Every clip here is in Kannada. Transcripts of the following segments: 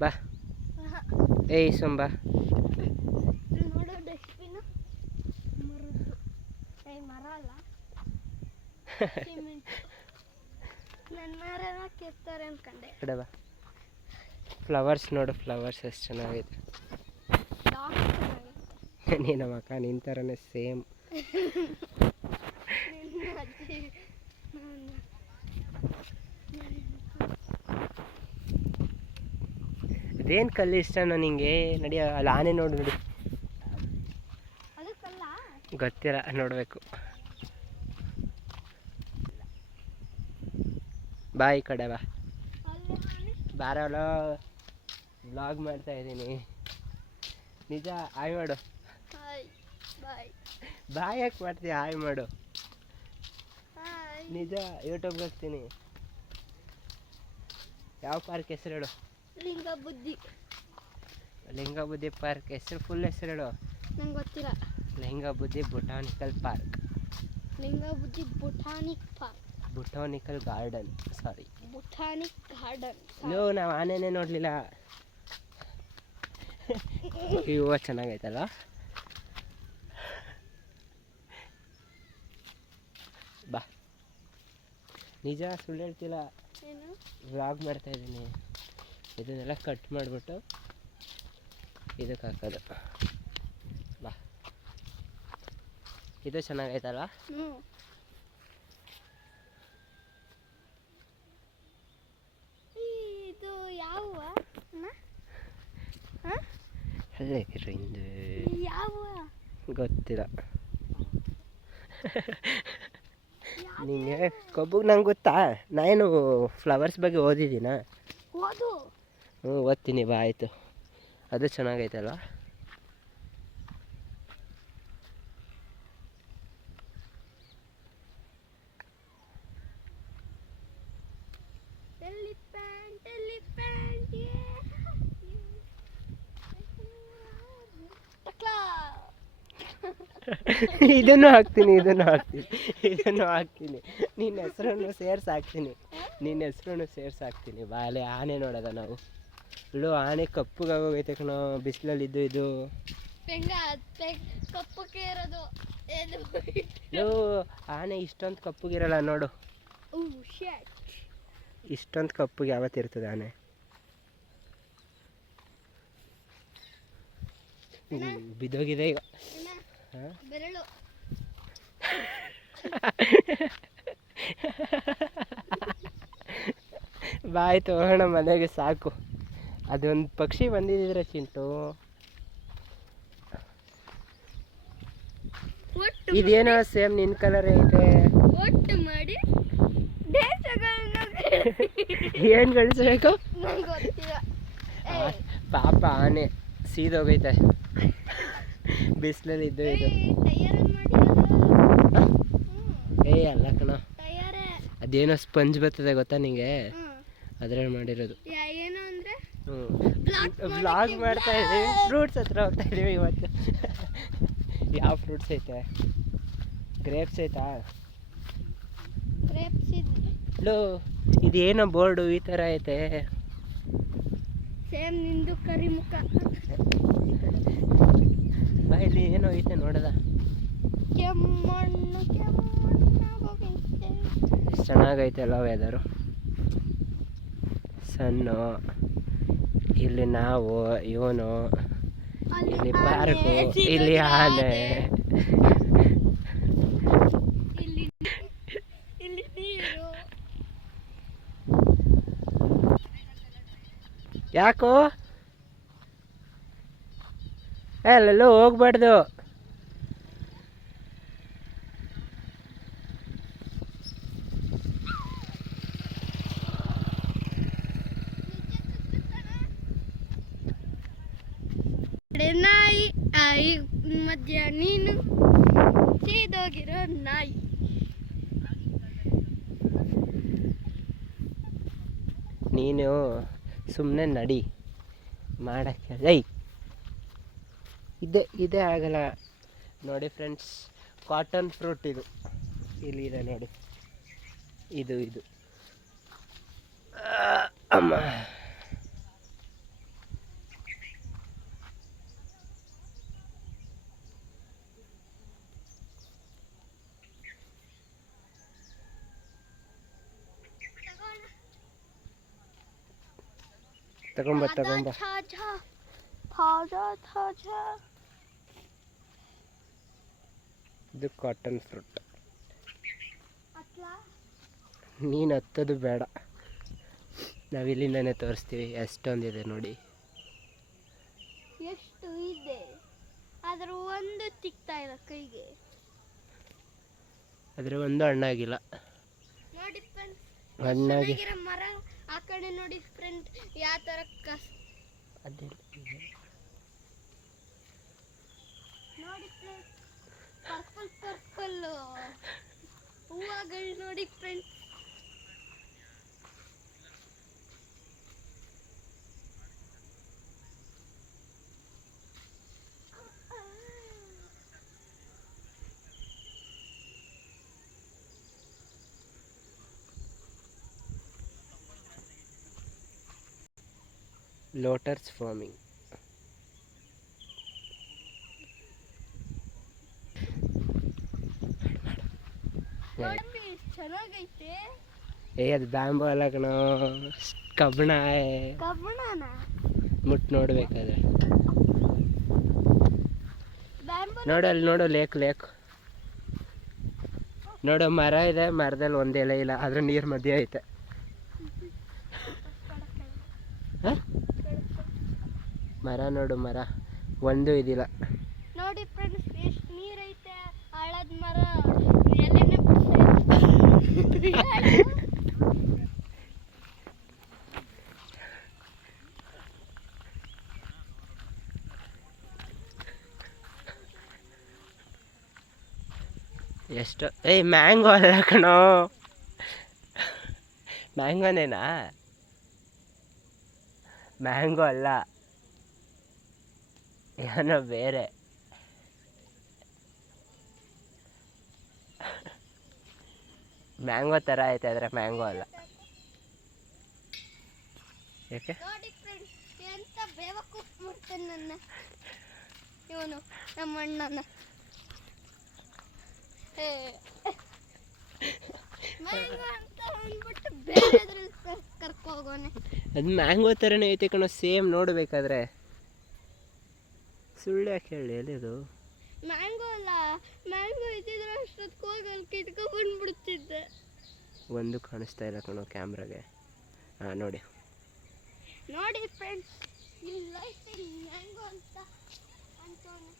ಬಾ ಏಯ್ ಸೊಂಬಾ ನೋಡು ಡಸ್ಟ್ಬಿನ್ ಮರದ್ದು ಮರ ಅಲ್ಲ ಸಿಮೆಂಟ್ ನನ್ನ ಮರನ ಕೆತ್ತಾರೆ ಅನ್ಕಂಡೆ ಕಡೆ ಬಾ ಫ್ಲವರ್ಸ್ ನೋಡು ಫ್ಲವರ್ಸ್ ಎಷ್ಟು ಚೆನ್ನಾಗಿದೆ ನೀನು ಮಕ್ಕ ನಿನ್ನ ಥರನೇ ಸೇಮ್ ಅದೇನು ಕಲ್ಲು ಇಷ್ಟನೋ ನಿಂಗೆ ನಡಿ ಅಲ್ಲಿ ಆನೆ ನೋಡು ನೋಡಿ ಗೊತ್ತಿಲ್ಲ ನೋಡಬೇಕು ಬಾ ಈ ಕಡೆ ಬಾ ಬಾರಲ್ಲ ವ್ಲಾಗ್ ಮಾಡ್ತಾ ಇದ್ದೀನಿ ನಿಜ ಹಾಯ್ ಮಾಡು ಬಾಯ್ ಯಾಕೆ ಮಾಡ್ತೀಯ ಹಾಯ್ ಮಾಡು ನಿಜ ಯೂಟ್ಯೂಬ್ಗೆ ಹಾಕ್ತೀನಿ ಯಾವ ಪಾರ್ಕ್ ಹೆಸರು ಹೇಳು ಲಿಂಗಬುದ್ಧಿ ಪಾರ್ಕ್ ಹೆಸರು ಫುಲ್ ಹೆಸರು ಹೇಳು ನಂಗೆ ಗೊತ್ತಿಲ್ಲ ಲಿಂಗಬುದ್ಧಿ ಬೊಟಾನಿಕಲ್ ಪಾರ್ಕ್ ಲಿಂಗಬುದ್ಧಿ ಬೊಟಾನಿಕಲ್ ಗಾರ್ಡನ್ ಸಾರಿ ಬೊಟಾನಿಕ್ ಗಾರ್ಡನ್ ನೋ ನಾವು ಆನೆನೇ ನೋಡಲಿಲ್ಲ ಈ ಹೂವು ಚೆನ್ನಾಗೈತಲ್ಲ ಬಾ ನಿಜ ಸುಳ್ಳು ಹೇಳ್ತಿಲ್ಲ ವ್ಲಾಗ್ ಮಾಡ್ತಾ ಇದ್ದೀನಿ ಇದನ್ನೆಲ್ಲ ಕಟ್ ಮಾಡಿಬಿಟ್ಟು ಇದಕ್ಕೆ ಹಾಕೋದು ಬಾ ಇದು ಚೆನ್ನಾಗೈತಲ್ಲ ಇದು ಯಾವ ಅಲ್ಲೇ ಇರಿಂದ ಯಾವ ಗೊತ್ತಿಲ್ಲ ನಿಂಗೆ ಕಬ್ಬು ನಂಗೆ ಗೊತ್ತಾ ನಾನು ಫ್ಲವರ್ಸ್ ಬಗ್ಗೆ ಓದಿದ್ದೀನಾ ಹ್ಞೂ ಓದ್ತೀನಿ ಬಾ ಆಯಿತು ಅದು ಚೆನ್ನಾಗೈತಲ್ವ ಇದನ್ನು ಹಾಕ್ತೀನಿ ನಿನ್ನ ಹೆಸರನ್ನು ಸೇರ್ಸಾಕ್ತೀನಿ ಬಾ ಅಲ್ಲಿ ಆನೆ ನೋಡೋದ ನಾವು ಇಲ್ಲೂ ಆನೆ ಕಪ್ಪುಗಾಗೋಗೈತೆ ಕಣೋ ಬಿಸಿಲಲ್ಲಿ ಇದು ಆನೆ ಇಷ್ಟೊಂದು ಕಪ್ಪುಗಿರಲ್ಲ ನೋಡು ಇಷ್ಟೊಂದು ಕಪ್ಪುಗೆ ಯಾವತ್ತಿರ್ತದೆ ಆನೆ ಬಿದ್ದೋಗಿದೆ ಈಗ ಬಾಯ್ತು ಹೋಗೋಣ ಮನೆಗೆ ಸಾಕು ಅದೊಂದು ಪಕ್ಷಿ ಬಂದಿದ್ರೆ ಚಿಂಟು ಇದೇನೋ ಸೇಮ್ ನಿನ್ನ ಕಲರ್ ಐತೆ ಏನು ಗಳಿಸ್ಬೇಕು ಪಾಪ ಆನೆ ಸೀದೋಗೈತೆ ಬಿಸಿಲಲ್ಲಿ ಇದು ಅಲ್ಲ ಕಣ ಅದೇನೋ ಸ್ಪಂಜ್ ಬರ್ತದೆ ಗೊತ್ತಾ ನಿಂಗೆ ಅದ್ರಲ್ಲಿ ಮಾಡಿರೋದು ವ್ಲಾಗ್ ಮಾಡ್ತಾ ಇದ್ದೀವಿ ಫ್ರೂಟ್ಸ್ ಹತ್ರ ಹೋಗ್ತಾ ಇದೀವಿ ಇವತ್ತು ಯಾವ ಫ್ರೂಟ್ಸ್ ಐತೆ ಗ್ರೇಪ್ಸ್ ಐತಾ ಲೋ ಇದೇನೋ ಬೋರ್ಡು ಈ ಥರ ಐತೆ ನಿಂದು ಕರಿ ಮುಖ ಇಲ್ಲಿ ಏನೋ ಐತೆ ನೋಡದ ಚೆನ್ನಾಗೈತೆ ಅಲ್ಲ ವೆದರು ಸನ್ನು ಇಲ್ಲಿ ನಾವು ಇವನು ಇಲ್ಲಿ ಪಾರ್ಕು ಇಲ್ಲಿ ಆನೆ ಯಾಕೋ ಅಲ್ಲೆಲ್ಲೋ ಹೋಗ್ಬಾರ್ದು ನಾಯಿ ಆಯಿ ಮಧ್ಯ ನೀನು ಸೀದೋಗಿರೋ ನಾಯಿ ನೀನು ಸುಮ್ಮನೆ ನಡಿ ಮಾಡಕ್ಕೆ ಇದೇ ಆಗಲ್ಲ ನೋಡಿ ಫ್ರೆಂಡ್ಸ್ ಕಾಟನ್ ಫ್ರೂಟ್ ಇದು ಇಲ್ಲಿದೆ ನೋಡಿ ಇದು ಅಮ್ಮ ತಗೊಂಬ ತಗೊಂಬ. ಇದು ಕಾಟನ್ ಫ್ರೂಟ್. ನೀನು ಹತ್ತೋದು ಬೇಡ, ನಾವಿಲ್ಲಿಂದನೇ ತೋರಿಸ್ತೀವಿ ಎಷ್ಟೊಂದಿದೆ ನೋಡಿ. ಎಷ್ಟು ಇದೆ ಆದ್ರೆ ಒಂದು ಸಿಗ್ತಾ ಇಲ್ಲ ಕೈಗೆ. ಅದ್ರ ಒಂದು ಹಣ್ಣಾಗಿಲ್ಲ ನೋಡಿ ಫ್ರೆಂಡ್ಸ್, ಹಣ್ಣಾಗಿ ಮರ ಆ ಕಡೆ ನೋಡಿ ಫ್ರೆಂಡ್ ಯಾವ ತರ ನೋಡಿ ಫ್ರೆಂಡ್ಸ್, ಪರ್ಪಲ್ ಪರ್ಪಲ್ ಹೂವುಗಳು ನೋಡಿ ಫ್ರೆಂಡ್ಸ್. Lotus farming. ಚೆನ್ನಾಗೈತೆ. ಅದು ಬ್ಯಾಂಬು ಅಲ್ಲ ಕಣೋ, ಕಬ್ಬಣ. ಕಬ್ಬಣನ ಮುಟ್ಟು ನೋಡ್ಬೇಕಾದ್ರೆ ನೋಡು, ಅಲ್ಲಿ ನೋಡು, ಲೇಕ್ ನೋಡು. ಮರ ಇದೆ, ಮರದಲ್ಲಿ ಒಂದು ಎಲೆ ಇಲ್ಲ, ಆದ್ರೆ ನೀರು ಮಧ್ಯೆ ಐತೆ. ಮರ ನೋಡು, ಮರ ಒಂದು ಇದಿಲ್ಲ ನೋಡಿ ಫ್ರೆಂಡ್ಸ್, ಎಷ್ಟು ನೀರೈತೆ. ಹಳದ ಮರ ಎಷ್ಟು. ಮ್ಯಾಂಗೋ ಅಲ್ಲ ಕಣೋ, ಮ್ಯಾಂಗೋನೇನಾ? ಮ್ಯಾಂಗೋ ಅಲ್ಲ, ಏನೋ ಬೇರೆ. ಮ್ಯಾಂಗೋ ಥರ ಐತೆ, ಆದರೆ ಮ್ಯಾಂಗೋ ಅಲ್ಲ. ಯಾಕೆ ನೋಡಿ ಫ್ರೆಂಡ್ಸ್, ಎಂತ ಬೇವಕೂಫ್ ಮಾಡ್ತಾನೆ ನನ್ನ ಇವನು, ನಮ್ಮ ಅಣ್ಣನ. ಮ್ಯಾಂಗೋ ಅಂತ ಅಂದ್ಬಿಟ್ಟು ಬೇರೆ ಕರ್ಕೊ ಹೋಗೋನೆ. ಅದು ಮ್ಯಾಂಗೋ ಥರನೇ ಐತೆ ಕಣೋ, ಸೇಮ್ ನೋಡಬೇಕಾದ್ರೆ. ಸುಳ್ಳು ಯಾಕೆ ಹೇಳಿ, ಎಲ್ಲಿದು ಮ್ಯಾಂಗೋ ಅಲ್ಲ. ಮ್ಯಾಂಗೋ ಇದ್ದಿದ್ರೆ ಅಷ್ಟೊತ್ತಿಗೆ ಹೋಗಿ ಅಲ್ಲಿ ಕಿತ್ಕೊಂಡು ಬಂದ್ಬಿಡ್ತಿದ್ದೆ. ಒಂದು ಕಾಣಿಸ್ತಾ ಇಲ್ಲ ಕಣೋ ಕ್ಯಾಮ್ರಾಗೆ. ಹಾಂ ನೋಡಿ ಫ್ರೆಂಡ್ಸ್, ಇಲ್ಲ ಮ್ಯಾಂಗೋ ಅಂತ ಅಂತಾನೆ.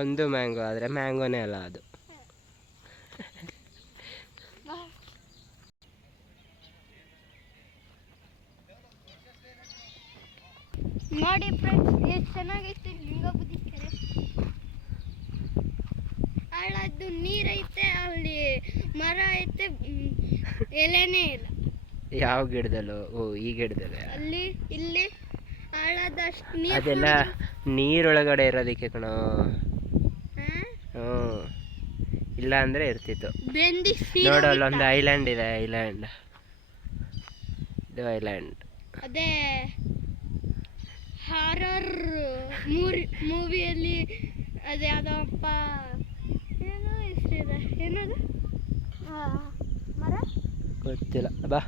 ಒಂದು ಮ್ಯಾಂಗೋ, ಆದರೆ ಮ್ಯಾಂಗೋನೇ ಅಲ್ಲ ಅದು. ನೋಡಿ ಫ್ರೆಂಡ್ಸ್, ಎಷ್ಟು ಚೆನ್ನಾಗೈತೆ ಲಿಂಗ ಬುದ್ಧಿ ಕೆರೆ. ಹಳ್ಳದ್ದು ನೀರೈತೆ, ಅಲ್ಲಿ ಮರ ಐತೆ, ಎಲೆನೇ ಇಲ್ಲ. ಯಾವ ಗಿಡದಲ್ಲೋ? ಓ, ಈ ಗಿಡದಲ್ಲ. ಅಲ್ಲಿ ಇಲ್ಲಿ ಹಳ್ಳದಷ್ಟು ನೀರು. ಅದೆಲ್ಲ ನೀರೊಳಗಡೆ ಇರೋದಕ್ಕೆ ಕಣೋ. ಹ್ಞೂ, ಇಲ್ಲ ಅಂದರೆ ಇರ್ತಿತ್ತು. ನೋಡು, ಅಲ್ಲೊಂದು ಐಲ್ಯಾಂಡ್ ಇದೆ. ಐಲ್ಯಾಂಡ್, ಇದು ಐಲ್ಯಾಂಡ್. ಅದೇ ಹಾರರ್ ಮೂವಿಯಲ್ಲಿ ಅದೇ ಯಾವುದಪ್ಪ, ಏನೋ ಹೆಸರಿದೆ, ಏನದು ಮರ ಗೊತ್ತಿಲ್ಲ. ಬಾ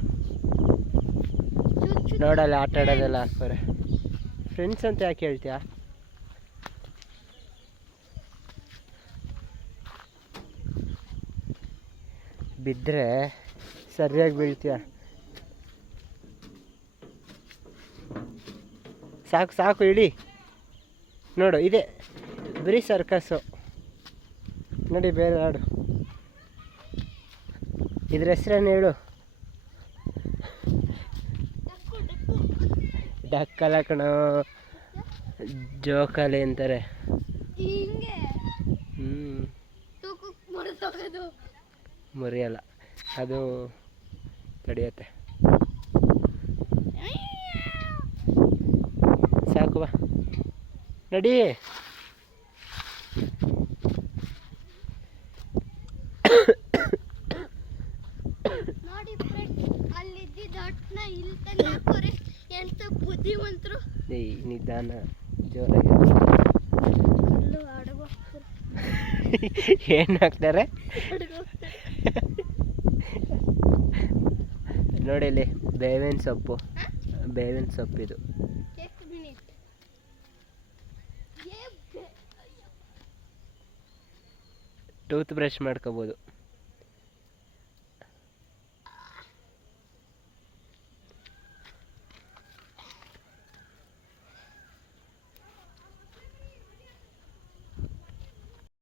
ನೋಡಲ್ಲ, ಆಟ ಆಡೋದೆಲ್ಲ ಹಾಕ್ತಾರೆ. ಫ್ರೆಂಡ್ಸ್ ಅಂತ ಯಾಕೆ ಹೇಳ್ತೀಯಾ? ಬಿದ್ದರೆ ಸರಿಯಾಗಿ ಬೀಳ್ತೀಯ. ಸಾಕು ಸಾಕು, ಇಡಿ. ನೋಡು, ಇದೆ ಬರೀ ಸರ್ಕಸ್ಸು. ನೋಡಿ, ಬೇರೆ ಆಡು. ಇದ್ರ ಹೆಸ್ರೇನು ಹೇಳು? ಡಕ್ಕಲ್ಲ ಕಣೋ, ಜೋಕಾಲಿ ಅಂತಾರೆ. ಮುರಿಯಲ್ಲ, ಅದು ತಡೆಯತ್ತೆ. ಸಾಕು, ಬಾ ನಡಿ. ನೋಡಿ ಫ್ರೆಂಡ್ಸ್, ಅಲ್ಲಿದ್ದ ಹೊಟ್ಟನ ಇಲ್ಲಿ ತಂದು ಹಾಕೋರೆ. ಎಂತ ಬುದ್ಧಿವಂತರು. ನಿಧಾನ, ಜೋರಾಗಿ. ಏನು ಹಾಕ್ತಾರೆ ನೋಡಿ ಇಲ್ಲಿ? ಬೇವಿನ ಸೊಪ್ಪು. ಬೇವಿನ ಸೊಪ್ಪಿದು. ಟೂತ್ ಬ್ರಷ್ ಮಾಡ್ಕೋಬೋದು.